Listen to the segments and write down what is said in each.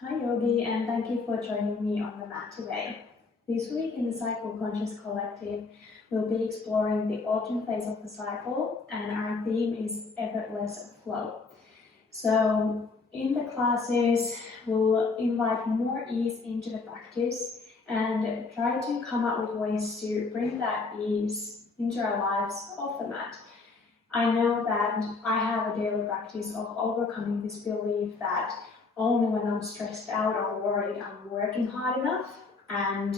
Hi Yogi, and thank you for joining me on the mat today. This week in the Cycle Conscious Collective, we'll be exploring the autumn phase of the cycle, and our theme is Effortless Flow. So in the classes, we'll invite more ease into the practice and try to come up with ways to bring that ease into our lives off the mat. I know that I have a daily practice of overcoming this belief that only when I'm stressed out or worried I'm working hard enough, and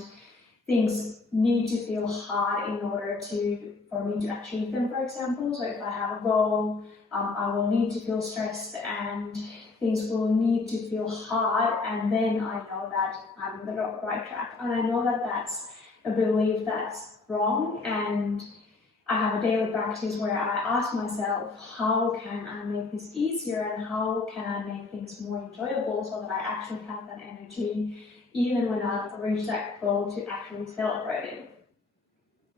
things need to feel hard in order for me to achieve them, for example. So if I have a goal, I will need to feel stressed and things will need to feel hard, and then I know that I'm on the right track. And I know that that's a belief that's wrong, and I have a daily practice where I ask myself, how can I make this easier and how can I make things more enjoyable so that I actually have that energy even when I've reached that goal to actually celebrate it.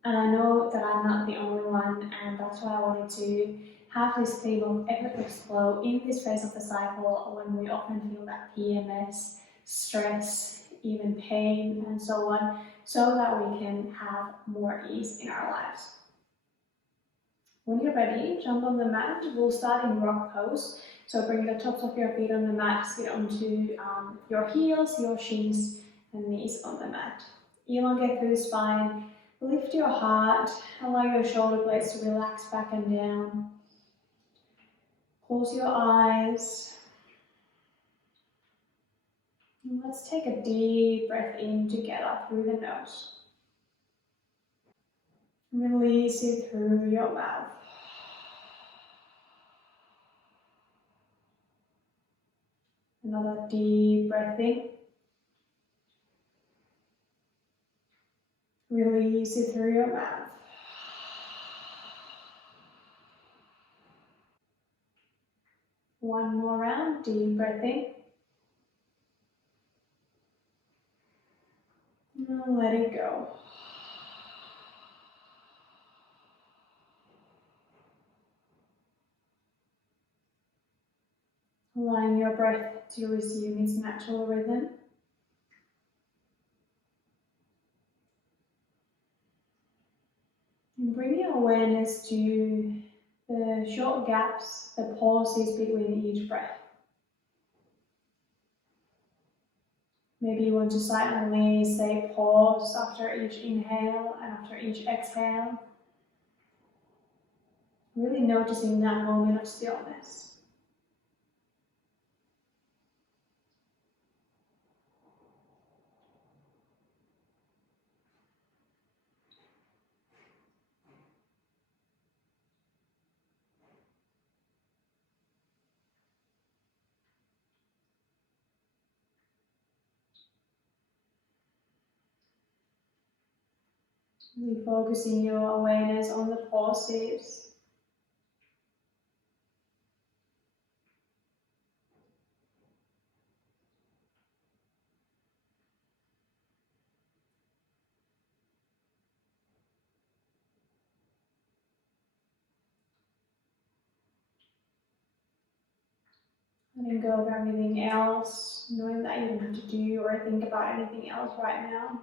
And I know that I'm not the only one, and that's why I wanted to have this theme of effortless flow in this phase of the cycle when we often feel that PMS, stress, even pain and so on, so that we can have more ease in our lives. When you're ready, jump on the mat. We'll start in rock pose. So bring the tops of your feet on the mat, sit onto your heels, your shins and knees on the mat. Elongate through the spine, lift your heart, allow your shoulder blades to relax back and down. Close your eyes. And let's take a deep breath in together through the nose. Release it through your mouth. Another deep breath in. Release it through your mouth. One more round, deep breath in. Now let it go. Allowing your breath to resume its natural rhythm. And bring your awareness to the short gaps, the pauses between each breath. Maybe you want to silently say pause after each inhale and after each exhale. Really noticing that moment of stillness. Really focusing your awareness on the pauses. Letting go of everything else, knowing that you don't have to do or think about anything else right now.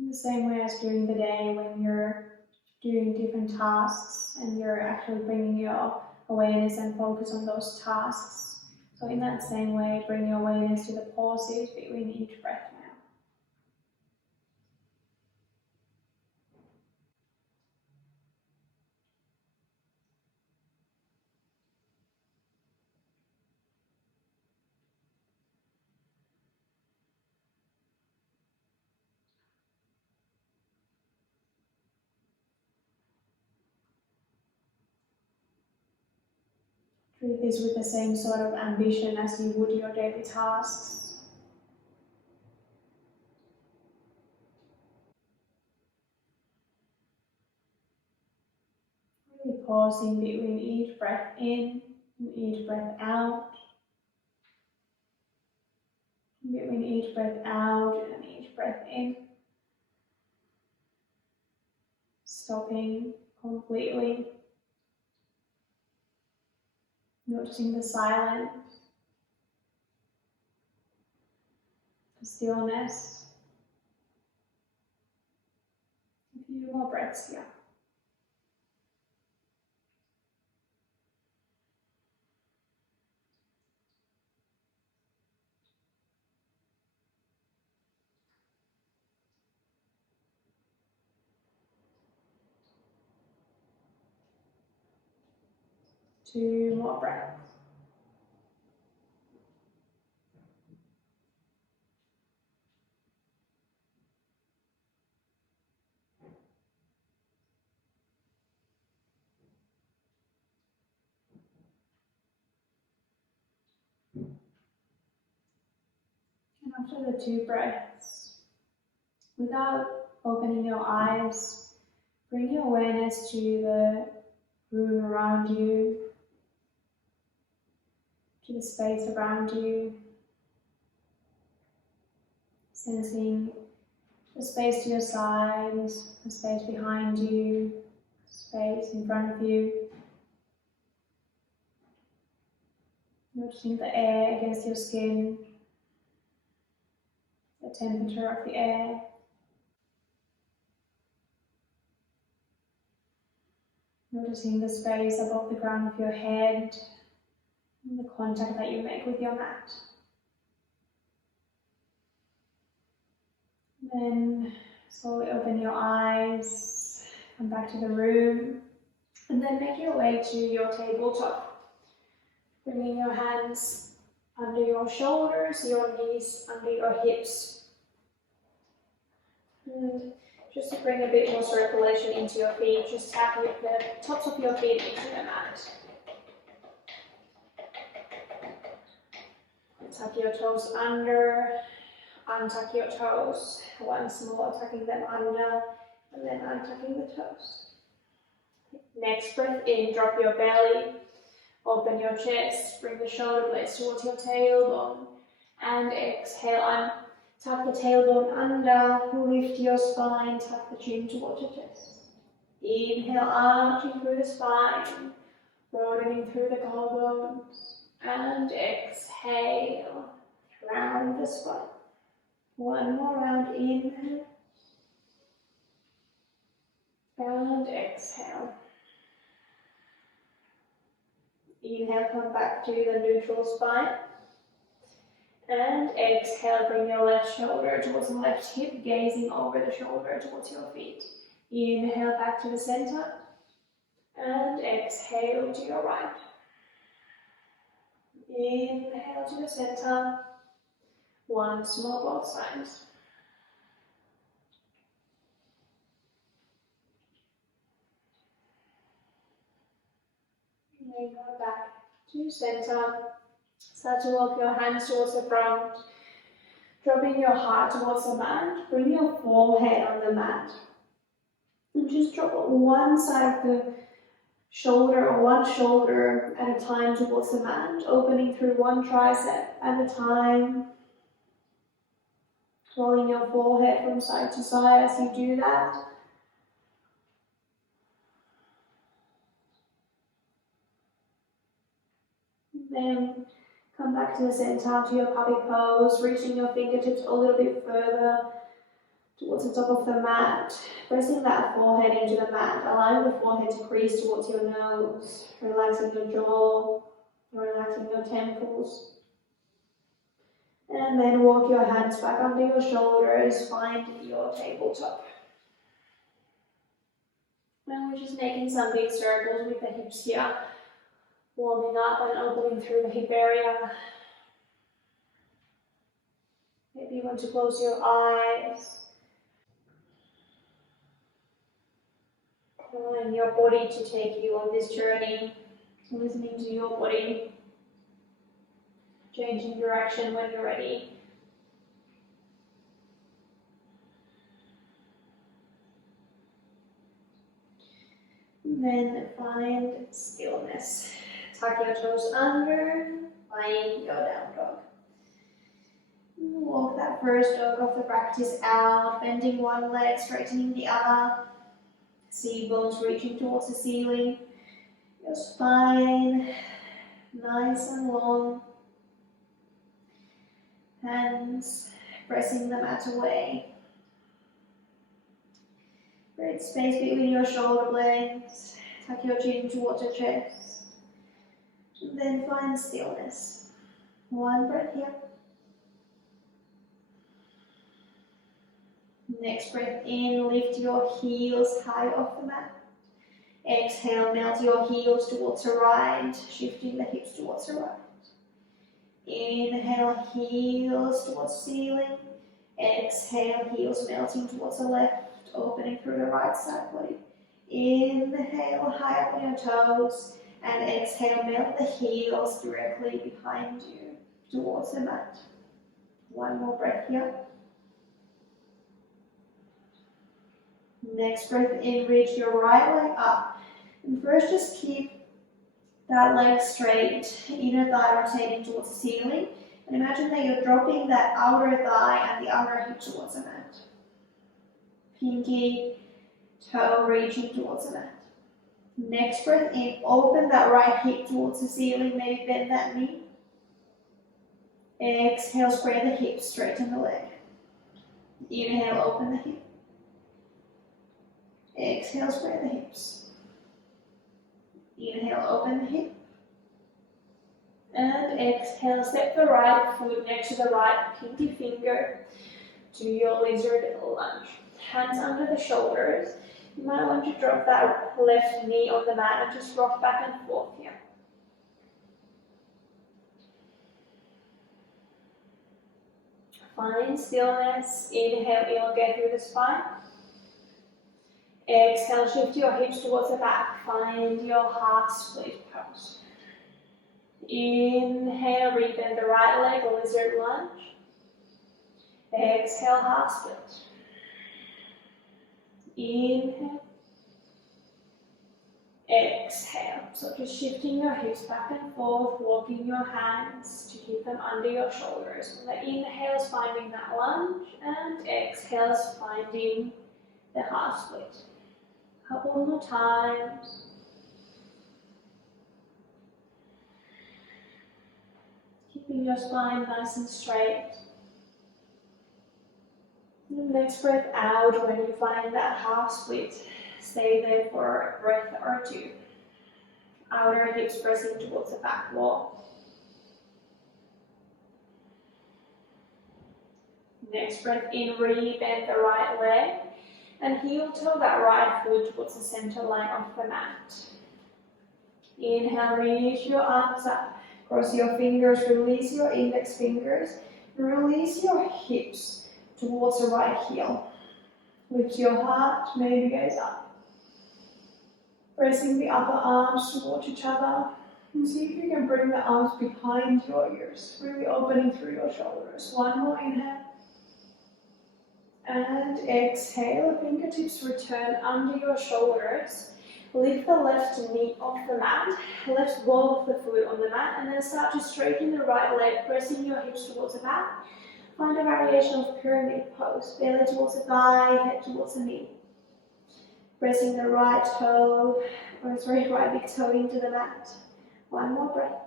In the same way as during the day when you're doing different tasks and you're actually bringing your awareness and focus on those tasks. So in that same way, bring your awareness to the pauses between each breath now. Treat this with the same sort of ambition as you would your daily tasks. Really pausing between each breath in and each breath out. Between each breath out and each breath in. Stopping completely. Noticing the silence, the stillness. A few more breaths here. Two more breaths. And after the two breaths, without opening your eyes, bring your awareness to the room around you, to the space around you, sensing the space to your sides, the space behind you, space in front of you. Noticing the air against your skin, the temperature of the air. Noticing the space above the crown of your head and the contact that you make with your mat. Then slowly open your eyes, come back to the room, and then make your way to your tabletop. Bringing your hands under your shoulders, your knees under your hips. And just to bring a bit more circulation into your feet, just tap the tops of your feet into the mat. Tuck your toes under, untuck your toes. Once more, tucking them under, and then untucking the toes. Next breath in, drop your belly. Open your chest, bring the shoulder blades towards your tailbone, and exhale, tuck the tailbone under, lift your spine, tuck the chin towards your chest. Inhale, arching through the spine, broadening through the collarbones, and exhale, round the spine. One more round, inhale, and exhale. Inhale, come back to the neutral spine. And exhale, bring your left shoulder towards the left hip, gazing over the shoulder towards your feet. Inhale, back to the center. And exhale to your right. Inhale to the center. Once more, both sides. And then go back to center. Start to walk your hands towards the front, dropping your heart towards the mat. Bring your forehead on the mat. And just drop one side of the shoulder or one shoulder at a time towards the mat, opening through one tricep at a time. Rolling your forehead from side to side as you do that. Then come back to the center, to your puppy pose, reaching your fingertips a little bit further towards the top of the mat, pressing that forehead into the mat, allowing the forehead to crease towards your nose, relaxing your jaw, relaxing your temples. And then walk your hands back under your shoulders, find your tabletop. And we're just making some big circles with the hips here, warming up and opening through the hip area. Maybe you want to close your eyes. Allowing your body to take you on this journey Listening to your body, changing direction when you're ready. Then find stillness. Tuck your toes under, find your down dog. Walk that first dog of the practice out, bending one leg, straightening the other. See bones reaching towards the ceiling. Your spine, nice and long. Hands pressing the mat away. Create space between your shoulder blades. Tuck your chin towards your chest. And then find stillness. One breath here. Next breath in, lift your heels high off the mat. Exhale, melt your heels towards the right, shifting the hips towards the right. Inhale, heels towards the ceiling. Exhale, heels melting towards the left, opening through the right side body. Inhale, high up on your toes, and exhale, melt the heels directly behind you towards the mat. One more breath here. Next breath in, reach your right leg up. And first just keep that leg straight, inner thigh rotating towards the ceiling. And imagine that you're dropping that outer thigh and the outer hip towards the mat. Pinky toe reaching towards the mat. Next breath in, open that right hip towards the ceiling, maybe bend that knee. Exhale, spread the hips, straighten the leg. Inhale, open the hip. Exhale, spread the hips. Inhale, open the hip. And exhale, step the right foot next to the right pinky finger to your lizard lunge. Hands under the shoulders. You might want to drop that left knee on the mat and just rock back and forth here. Find stillness. Inhale, elongate through the spine. Exhale, shift your hips towards the back. Find your half split pose. Inhale, rebend the right leg, lizard lunge. Exhale, half split. Inhale. Exhale. So just shifting your hips back and forth, walking your hands to keep them under your shoulders. On the inhale is finding that lunge, and exhale is finding the half split. Couple more times. Keeping your spine nice and straight. Next breath out when you find that half split. Stay there for a breath or two. Outer hips pressing towards the back wall. Next breath in, rebend the right leg. And heel toe that right foot towards the center line of the mat. Inhale, reach your arms up. Cross your fingers, release your index fingers. Release your hips towards the right heel. Lift your heart, maybe gaze up. Pressing the upper arms towards each other. And see if you can bring the arms behind your ears, really opening through your shoulders. One more inhale. And exhale, fingertips return under your shoulders. Lift the left knee off the mat, left ball of the foot on the mat, and then start to straighten the right leg, pressing your hips towards the back. Find a variation of pyramid pose, belly towards the thigh, head towards the knee. Pressing the right big toe into the mat. One more breath.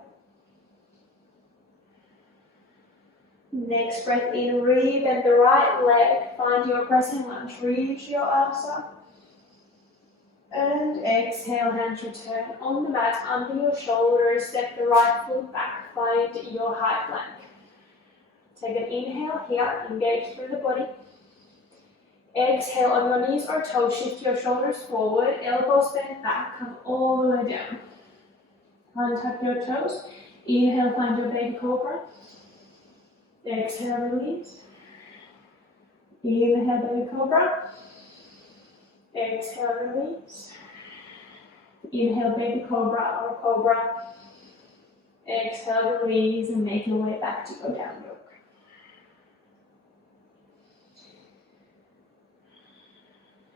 Next breath in, rebend the right leg, find your crescent lunge, reach your arms up. And exhale, hands return on the mat, under your shoulders, step the right foot back, find your high plank. Take an inhale here, engage through the body. Exhale on your knees or toes, shift your shoulders forward, elbows bent back, come all the way down. Untuck your toes, inhale, find your baby cobra. Exhale, release. Inhale, baby cobra. Exhale, release. Inhale, baby cobra or cobra. Exhale, release and make your way back to your down dog.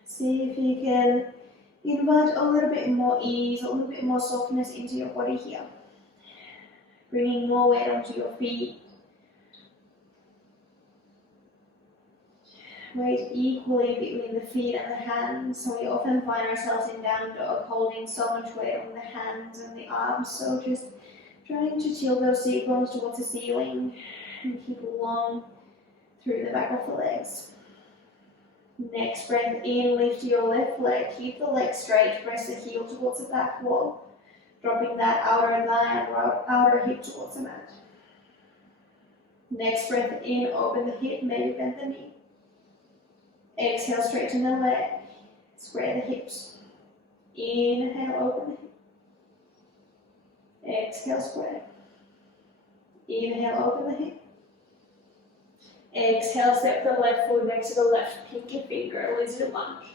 See if you can invite a little bit more ease, a little bit more softness into your body here. Bringing more weight onto your feet. Weight equally between the feet and the hands. So we often find ourselves in down dog holding so much weight on the hands and the arms. So just trying to tilt those seat bones towards the ceiling and keep long through the back of the legs. Next breath in, lift your left leg, keep the leg straight, press the heel towards the back wall, dropping that outer thigh and outer hip towards the mat. Next breath in, open the hip, maybe bend the knee. Exhale, straighten the leg, square the hips. Inhale, open the hip. Exhale, square. Inhale, open the hip. Exhale, step the left foot next to the left pinky finger, lizard lunge.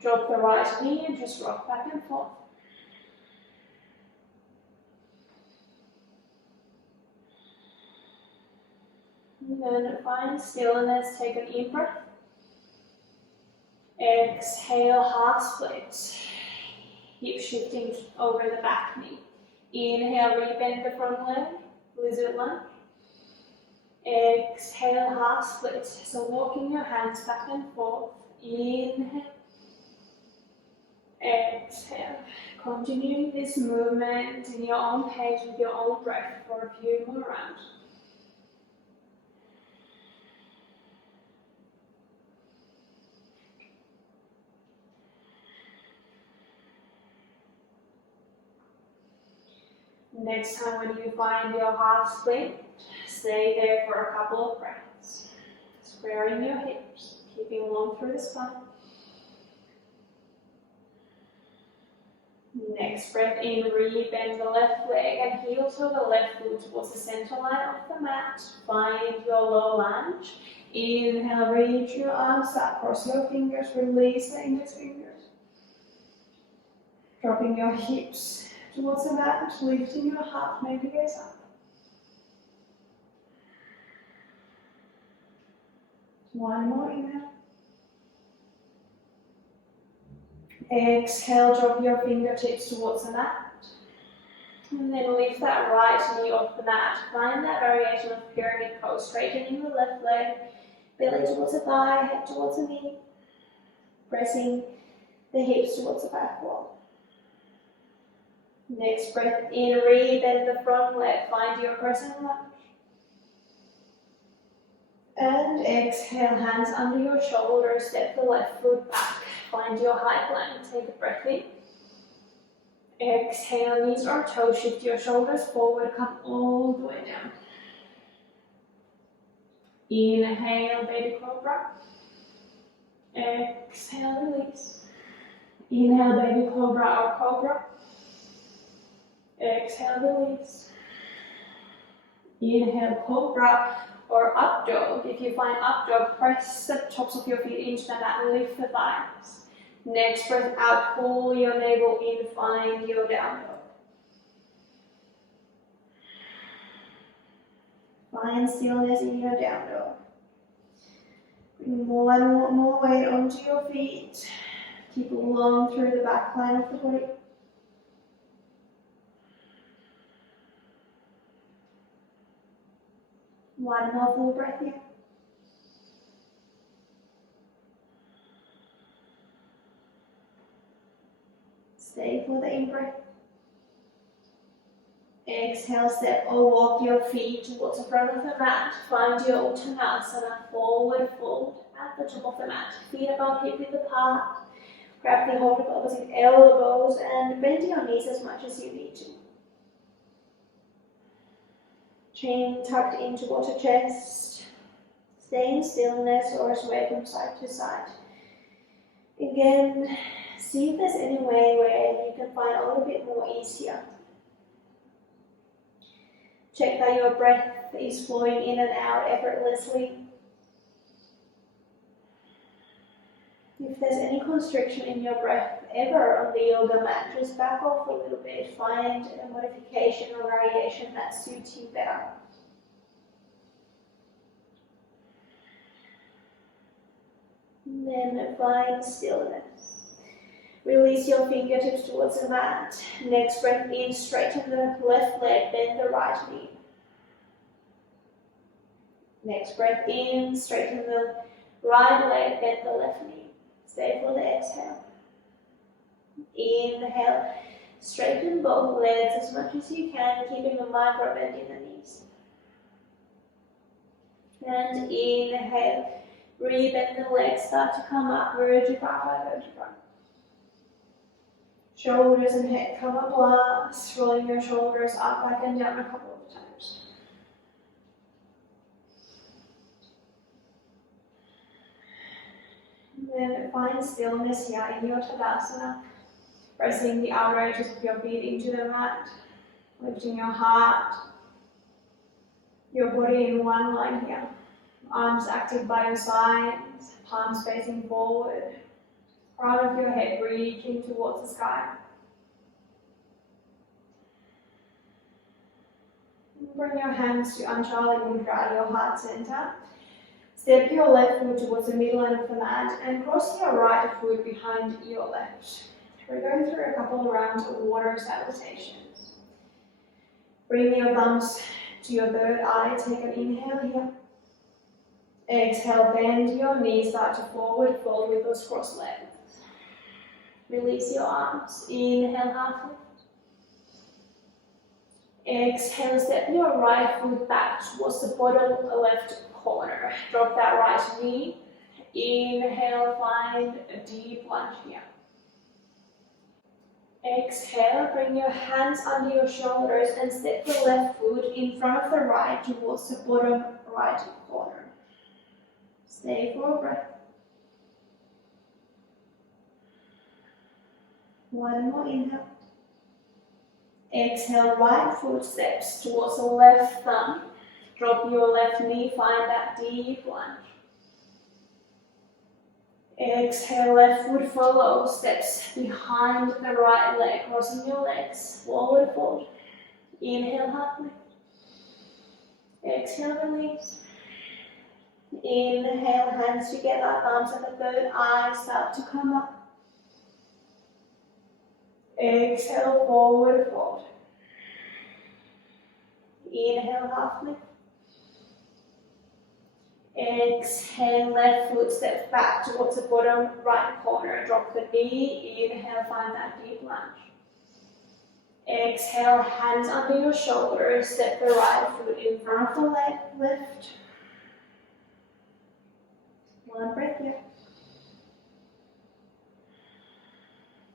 Drop the right knee and just rock back and forth. And then find stillness, take an in breath. Exhale, half split. Hip shifting over the back knee. Inhale, rebend the front leg, lizard lunge. Exhale, half split. So walking your hands back and forth. Inhale. Exhale. Continuing this movement in your own pace with your own breath for a few more rounds. Next time when you find your half split, stay there for a couple of breaths. Squaring your hips, keeping long through the spine. Next breath in, rebend the left leg and heel to the left foot towards the center line of the mat. Find your low lunge. Inhale, reach your arms up, cross your fingers, release the index fingers. Dropping your hips towards the mat, lifting your heart, maybe gaze up. One more inhale. Exhale, drop your fingertips towards the mat. And then lift that right knee off the mat. Find that variation of pyramid pose, straightening the left leg, belly towards the thigh, head towards the knee. Pressing the hips towards the back wall. Next breath in, rebend the front leg, find your crescent lunge. And exhale, hands under your shoulders, step the left foot back, find your high plank, take a breath in. Exhale, knees or toes, shift your shoulders forward, come all the way down. Inhale, baby cobra. Exhale, release. Inhale, baby cobra or cobra. Exhale, release. Inhale, cobra or up dog. If you find up dog, press the tops of your feet into the mat and lift the thighs. Next breath out, pull your navel in, find your down dog. Find stillness in your down dog. Bring more weight onto your feet. Keep long through the back line of the body. One more full breath here. Stay for the in-breath. Exhale, step or walk your feet towards the front of the mat. Find your Tadasana, forward fold at the top of the mat. Feet above hip width apart. Grab the hold of opposite elbows and bend your knees as much as you need to. Chin tucked in towards the chest. Stay in stillness or sway from side to side. Again, see if there's any way where you can find a little bit more ease here. Check that your breath is flowing in and out effortlessly. If there's any constriction in your breath, ever on the yoga mat, just back off a little bit, find a modification or variation that suits you better. And then find stillness. Release your fingertips towards the mat. Next breath in, straighten the left leg, bend the right knee. Next breath in, straighten the right leg, bend the left knee. Stay for the exhale. Inhale, straighten both legs as much as you can, keeping a micro bend in the knees. And inhale, rebend the legs, start to come up, vertebra by vertebra. Shoulders and head come up last, rolling your shoulders up, back and down a couple of times. And then find stillness here in your Tadasana, pressing the outer edges of your feet into the mat, lifting your heart, your body in one line here. Arms active by your sides, palms facing forward. Crown of your head reaching towards the sky. Bring your hands to Untitled Chapter, your heart center. Step your left foot towards the midline of the mat and cross your right foot behind your left. We're going through a couple of rounds of water salutations. Bring your thumbs to your third eye. Take an inhale here. Exhale, bend your knees, start to forward fold with those crossed legs. Release your arms. Inhale, half lift. Exhale, step your right foot back towards the bottom left corner. Drop that right knee. Inhale, find a deep lunge here. Exhale, bring your hands under your shoulders and step the left foot in front of the right towards the bottom right corner. Stay for a breath. One more inhale. Exhale, right foot steps towards the left thumb. Drop your left knee, find that deep lunge. Exhale, left foot follows, steps behind the right leg, crossing your legs, forward fold. Inhale, half lift. Exhale, release. Inhale, hands together, thumbs at the third eye, start to come up. Exhale, forward fold. Inhale, half lift. Exhale, left foot steps back towards the bottom right corner. Drop the knee. Inhale, find that deep lunge. Exhale, hands under your shoulders. Step the right foot in front of the leg. Lift. One breath here.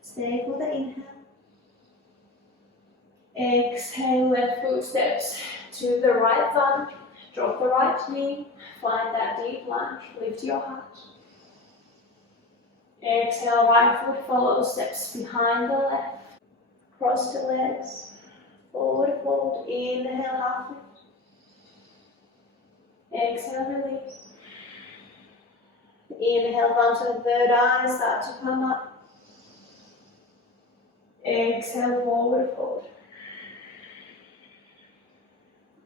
Stay for the inhale. Exhale, left foot steps to the right thumb. Drop the right knee. Find that deep lunge. Lift your heart. Exhale, right foot follows, steps behind the left. Cross the legs. Forward fold. Inhale, half lift. Exhale, release. Inhale, thumbs to the third eye, start to come up. Exhale, forward fold.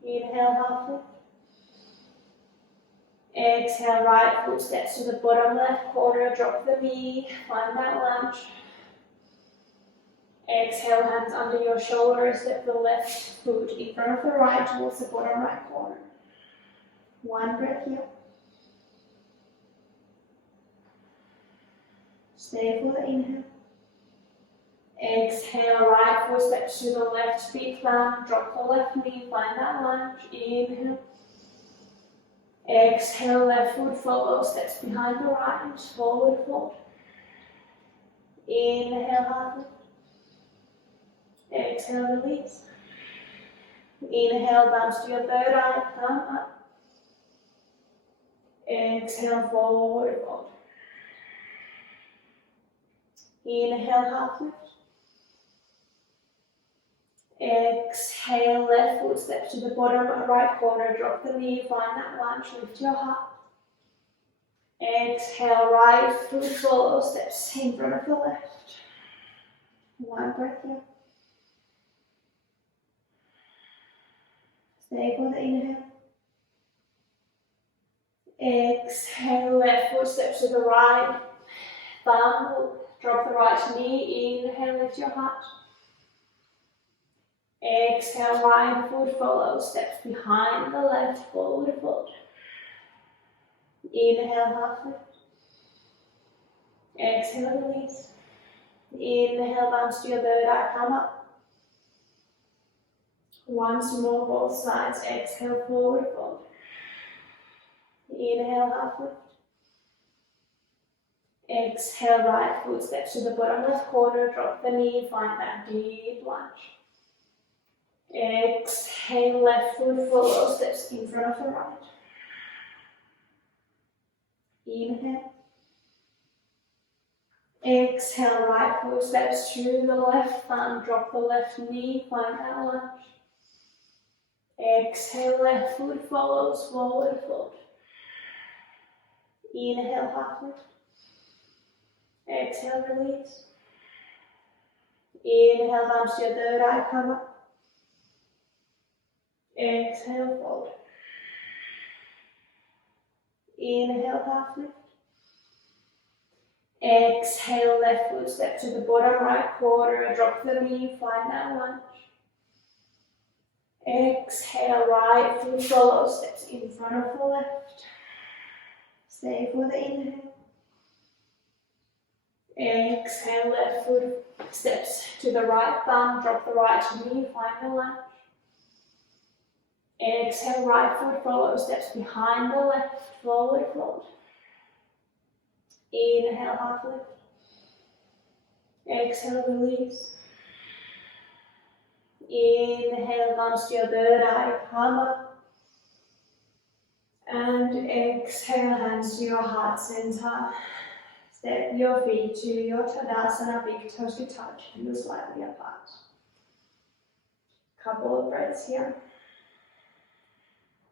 Inhale, half lift. Exhale, right foot steps to the bottom left corner, drop the knee, find that lunge. Exhale, hands under your shoulders, step the left foot in front of the right towards the bottom right corner. One breath here. Stay for the inhale. Exhale, right foot steps to the left, big thumb, drop the left knee, find that lunge. Inhale. Exhale, left foot follows, steps behind the right, forward fold. Inhale, half lift. Exhale, release. Inhale, thumbs to your third eye, thumb up. Exhale, forward fold. Inhale, half lift. Exhale, left foot steps to the bottom right corner, drop the knee, find that lunge, lift your heart. Exhale, right foot follows, steps in front of the left. One breath here. Stay for the inhale. Exhale, left foot steps to the right. Thumb, drop the right knee. Inhale, lift your heart. Exhale, right foot follows, steps behind the left, forward fold. Inhale, half lift. Exhale, release. Inhale, bounce to your third eye, come up. Once more, both sides. Exhale, forward fold. Inhale, half lift. Exhale, right foot steps to the bottom left corner, drop the knee, find that deep lunge. Exhale, left foot follows, steps in front of the right. Inhale. Exhale, right foot steps to the left thumb, drop the left knee, find that lunge. Exhale, left foot follows, forward fold. Inhale, half lift. Exhale, release. Inhale, bounce to your third eye, come up. Exhale, fold. Inhale, half lift. Exhale, left foot step to the bottom right corner, drop the knee, find that lunge. Exhale, right foot follows, steps in front of the left. Stay for the inhale. Exhale, left foot steps to the right thumb, drop the right knee, find the lunge. Exhale, right foot follows, steps behind the left, forward fold. Inhale, half lift. Exhale, release. Inhale, bounce to your third eye, come up. And exhale, hands to your heart center. Step your feet to your Tadasana, big toes to touch, heels slightly apart. Couple of breaths here.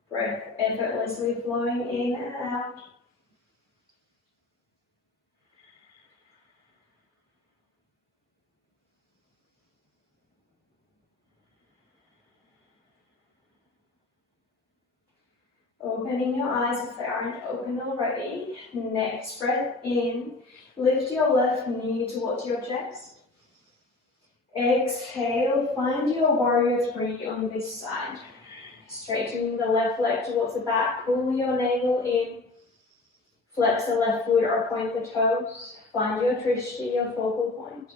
Breath effortlessly flowing in and out. Opening your eyes if they aren't open already. Next breath in. Lift your left knee towards your chest. Exhale, find your warrior three on this side. Straightening the left leg towards the back, pull your navel in. Flex the left foot or point the toes. Find your drishti, your focal point.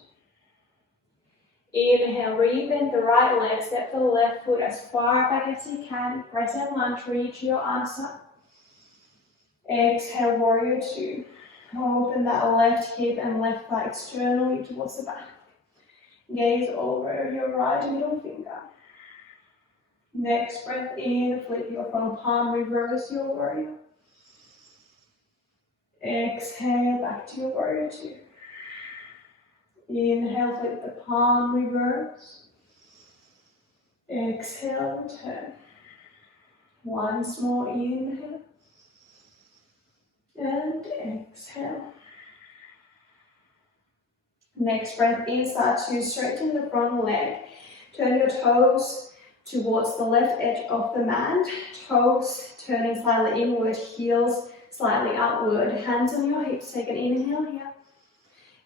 Inhale, rebend the right leg, step the left foot as far back as you can. Crescent lunge, reach your arms up. Exhale, warrior two. Open that left hip and left thigh externally towards the back. Gaze over your right middle finger. Next breath in, flip your front palm, reverse your warrior. Exhale, back to your warrior two. Inhale, flip the palm, reverse. Exhale, return. Once more, inhale. And exhale. Next breath in, start to straighten the front leg. Turn your toes towards the left edge of the mat. Toes turning slightly inward, heels slightly outward. Hands on your hips, take an inhale here.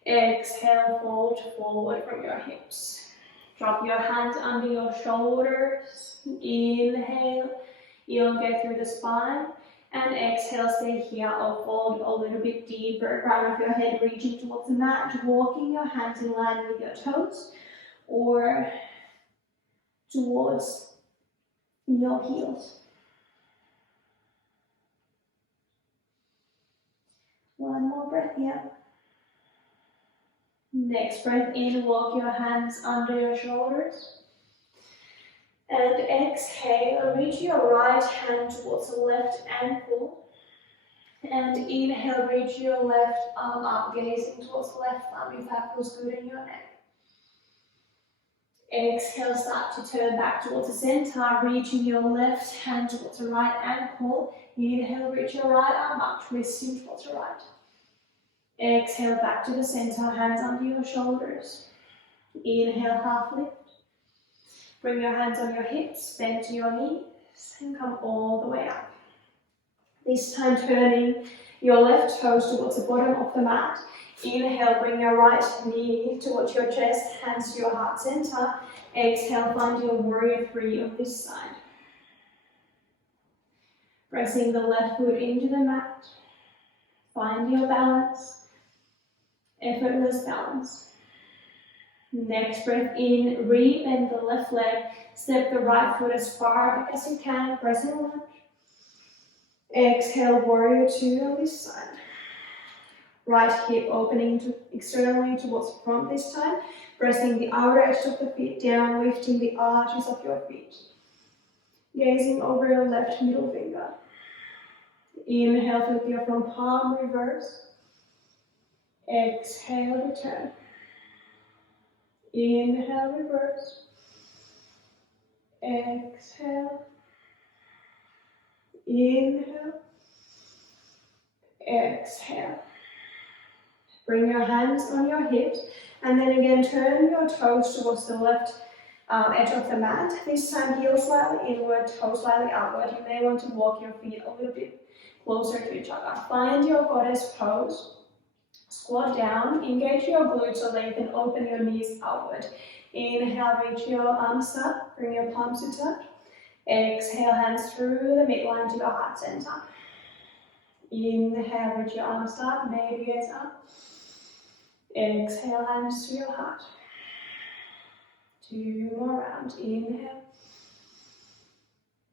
Exhale, fold forward from your hips. Drop your hands under your shoulders. Inhale, elongate through the spine. And exhale, stay here or fold a little bit deeper. Crown of your head reaching towards the mat. Walking your hands in line with your toes or towards your heels. One more breath here. Next breath in, walk your hands under your shoulders. And exhale, reach your right hand towards the left ankle. And inhale, reach your left arm up, gazing towards the left thumb if that feels good in your neck. Exhale, start to turn back towards the center, reaching your left hand towards the right ankle. Inhale, reach your right arm up, twisting towards the right. Exhale, back to the center, hands under your shoulders. Inhale, half lift. Bring your hands on your hips, bend to your knees, and come all the way up. This time turning your left toes towards the bottom of the mat. Inhale, bring your right knee towards your chest, hands to your heart center. Exhale, find your warrior three on this side. Pressing the left foot into the mat. Find your balance. Effortless balance. Next breath in, re-bend the left leg. Step the right foot as far back as you can, pressing lunge. Exhale, warrior two on this side. Right hip opening externally towards the front this time. Pressing the outer edge of the feet down, lifting the arches of your feet. Gazing over your left middle finger. Inhale, flip your front palm, reverse. Exhale, return. Inhale, reverse. Exhale. Inhale. Exhale. Bring your hands on your hips and then again turn your toes towards the left edge of the mat. This time heels slightly inward, toes slightly outward. You may want to walk your feet a little bit closer to each other. Find your goddess pose. Squat down, engage your glutes so that you can open your knees outward. Inhale, reach your arms up, bring your palms to touch. Exhale, hands through the midline to your heart center. Inhale, reach your arms up, maybe gaze up. Exhale, hands to your heart. Two more rounds. Inhale.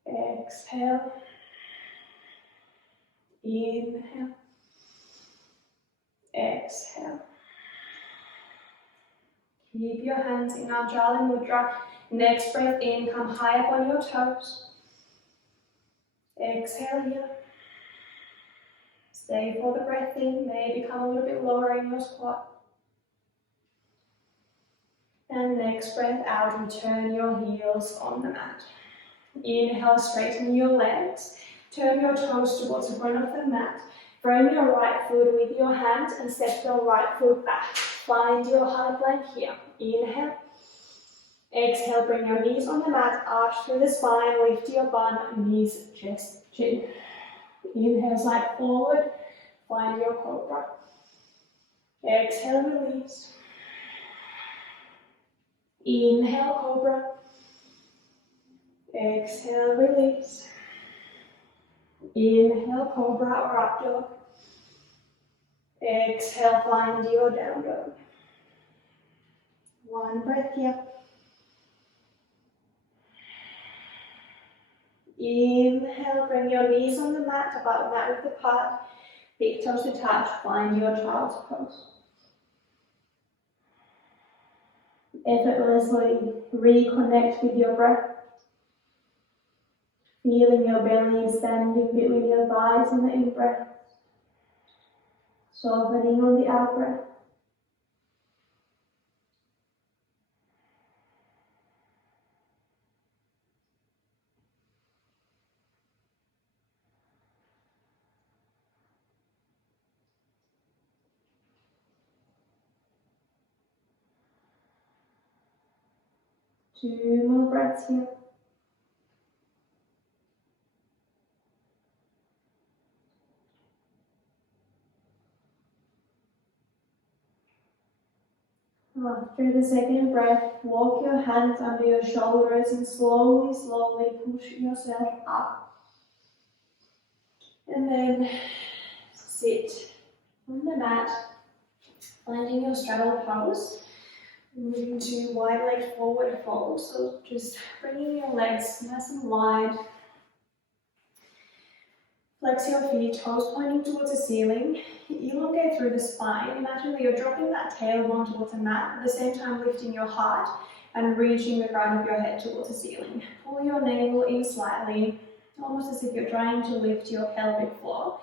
Exhale. Inhale. Exhale. Keep your hands in Anjali Mudra. Next breath in, come high up on your toes. Exhale here. Stay for the breath in, maybe come a little bit lower in your squat. And next breath out, return your heels on the mat. Inhale, straighten your legs. Turn your toes towards the front of the mat. Frame your right foot with your hands and step your right foot back. Find your high plank here. Inhale. Exhale, bring your knees on the mat, arch through the spine, lift your bum, knees, chest, chin. Inhale, slide forward, find your cobra. Exhale, release. Inhale, cobra. Exhale, release. Inhale, cobra or up dog. Exhale, find your down dog. One breath here. Inhale, bring your knees on the mat, about mat width apart. Big toes to touch, find your child's pose. Effortlessly reconnect with your breath. Feeling your belly expanding between your thighs on the in-breath. Softening on the out-breath. Two more breaths here. After the second breath, walk your hands under your shoulders and slowly, slowly push yourself up. And then sit on the mat, finding your straddle pose. Moving to wide leg forward fold. So just bringing your legs nice and wide. Flex your feet, toes pointing towards the ceiling. Elongate through the spine. Imagine that you're dropping that tailbone towards the mat, at the same time lifting your heart and reaching the crown of your head towards the ceiling. Pull your navel in slightly, almost as if you're trying to lift your pelvic floor.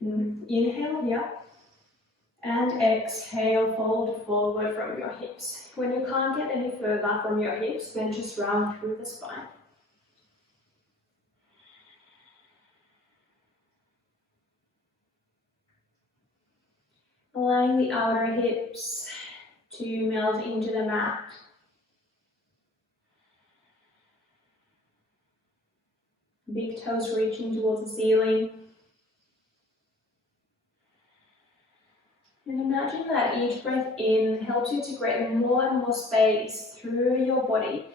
Inhale here. And exhale, fold forward from your hips. When you can't get any further from your hips, then just round through the spine. Allowing the outer hips to melt into the mat. big toes reaching towards the ceiling. And imagine that each breath in helps you to create more and more space through your body.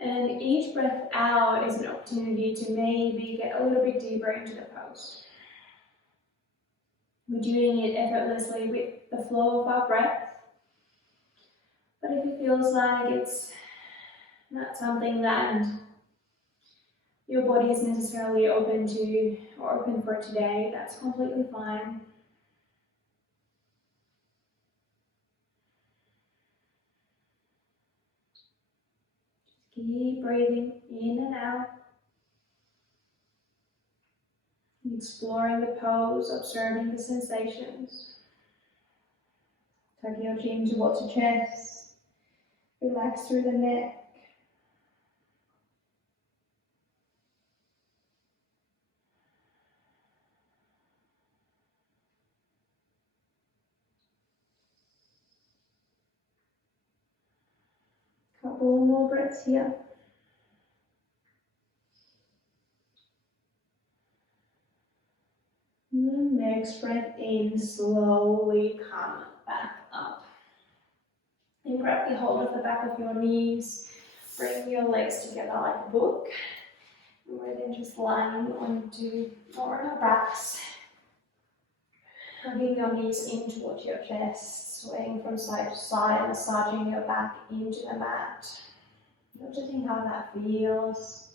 And each breath out is an opportunity to maybe get a little bit deeper into the pose. We're doing it effortlessly with the flow of our breath. But if it feels like it's not something that your body is necessarily open to or open for today, that's completely fine. Just keep breathing in and out. Exploring the pose, observing the sensations. Tuck your chin towards your chest. Relax through the neck. Couple more breaths here. Next breath in, slowly come back up. And grab the hold of the back of your knees. Bring your legs together like a book. And we're then just lying onto our backs. Hugging your knees in towards your chest, swaying from side to side, massaging your back into the mat. Noticing how that feels.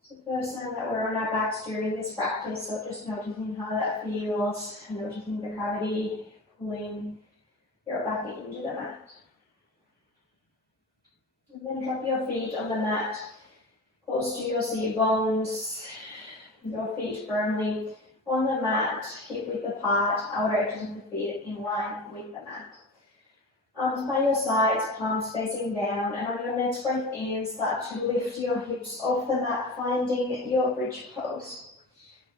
It's the first time that we're on our backs during this practice, so just noticing how that feels, noticing the gravity pulling your back into the mat. And then drop your feet on the mat, close to your seat bones, your feet firmly on the mat, hip width apart, outer edges of the feet in line with the mat. Arms by your sides, palms facing down, and on your next breath in, start to lift your hips off the mat, finding your bridge pose.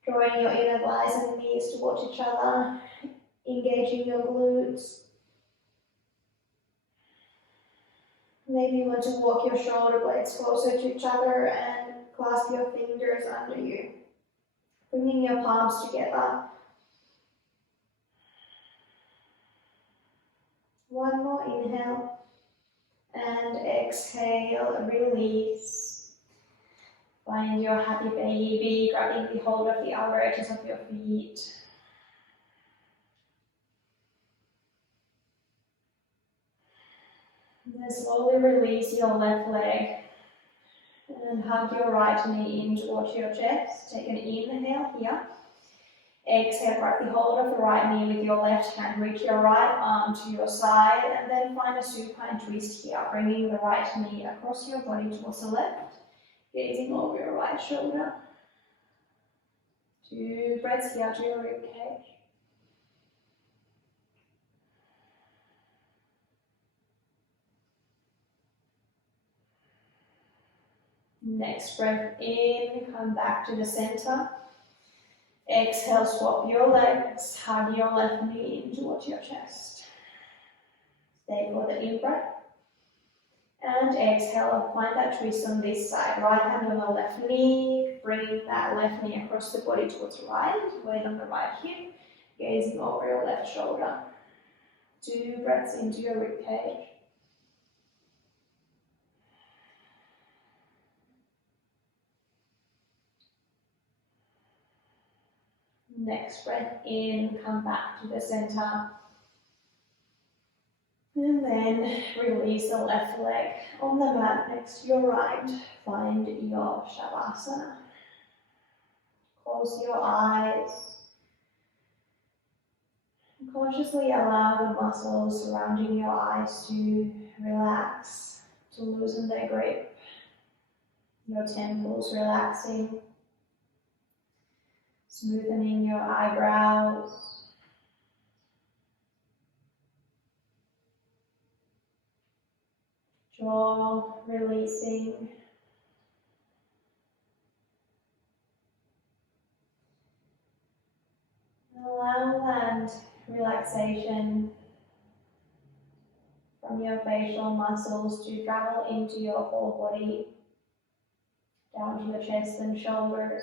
Drawing your inner thighs and knees towards each other, engaging your glutes. Maybe you want to walk your shoulder blades closer to each other and clasp your fingers under you. Bringing your palms together. One more inhale and exhale, release. Find your happy baby, grabbing the hold of the outer edges of your feet. And then slowly release your left leg and hug your right knee in towards your chest. Take an inhale here. Exhale, grab the hold of the right knee with your left hand. Reach your right arm to your side and then find a supine twist here, bringing the right knee across your body towards the left, gazing over your right shoulder. 2 breaths here to your ribcage. Next breath in, come back to the center. Exhale, swap your legs, hug your left knee in towards your chest. Stay for the in-breath. And exhale, find that twist on this side. Right hand on the left knee, bring that left knee across the body towards the right. Weight on the right hip, gazing over your left shoulder. 2 breaths into your ribcage. Next breath in, come back to the center. And then release the left leg on the mat next to your right. Find your Shavasana. Close your eyes. And consciously allow the muscles surrounding your eyes to relax, to loosen their grip. Your temples relaxing. Smoothening your eyebrows. Jaw releasing. Allow that relaxation from your facial muscles to travel into your whole body, down to your chest and shoulders,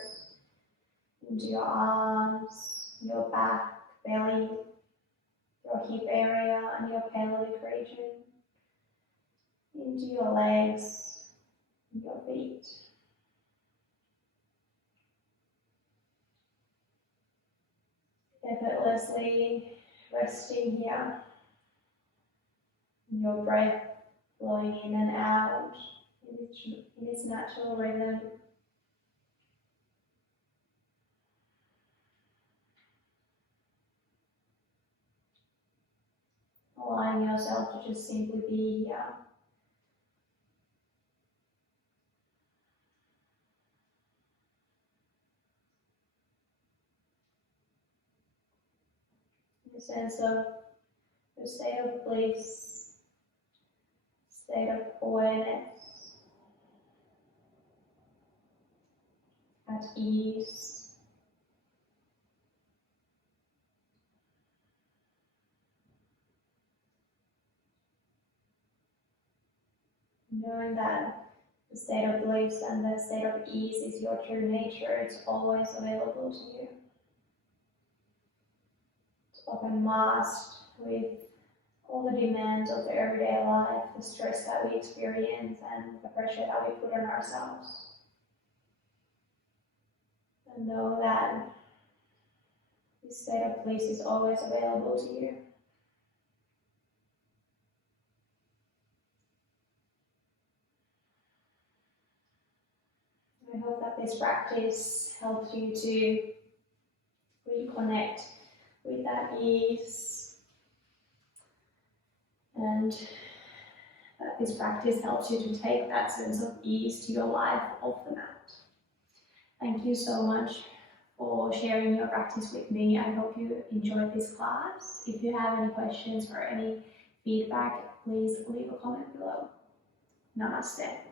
into your arms, your back, belly, your hip area and your pelvic region, into your legs, your feet. Effortlessly resting here, your breath flowing in and out in its natural rhythm. Allowing yourself to just simply be here. In a sense of a state of bliss, state of awareness, at ease. Knowing that the state of bliss and the state of ease is your true nature, it's always available to you. It's often masked with all the demands of the everyday life, the stress that we experience and the pressure that we put on ourselves. And know that this state of bliss is always available to you. I hope that this practice helps you to reconnect with that ease, and that this practice helps you to take that sense of ease to your life off the mat. Thank you so much for sharing your practice with me. I hope you enjoyed this class. If you have any questions or any feedback, please leave a comment below. Namaste.